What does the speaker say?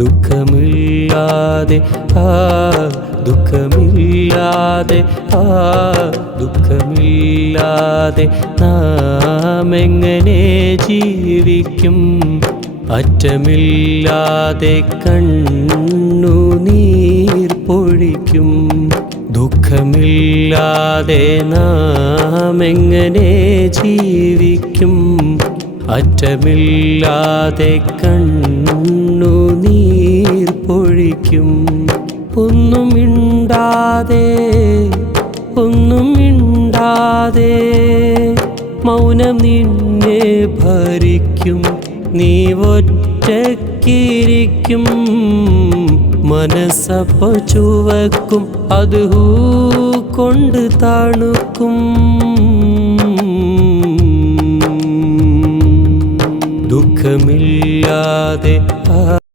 ദുഃഖമില്ലാതെ ആ ദുഃഖമില്ലാതെ ആ ദുഃഖമില്ലാതെ നാം എങ്ങനെ ജീവിക്കും? അറ്റമില്ലാതെ കണ്ണു പൊഴിക്കും. ദുഃഖമില്ലാതെ നാം എങ്ങനെ ജീവിക്കും? അറ്റമില്ലാതെ കണ്ണുനീർ പൊഴിക്കും. ഒന്നും മിണ്ടാതെ ഒന്നും മിണ്ടാതെ മൗനം നിന്നെ ഭരിക്കും. നീ ഒറ്റക്കിരിക്കും മനസ്സപ്പ ചുവക്കും. അത് കൊണ്ട് തണുക്കും. ദുഃഖമില്ലാതെ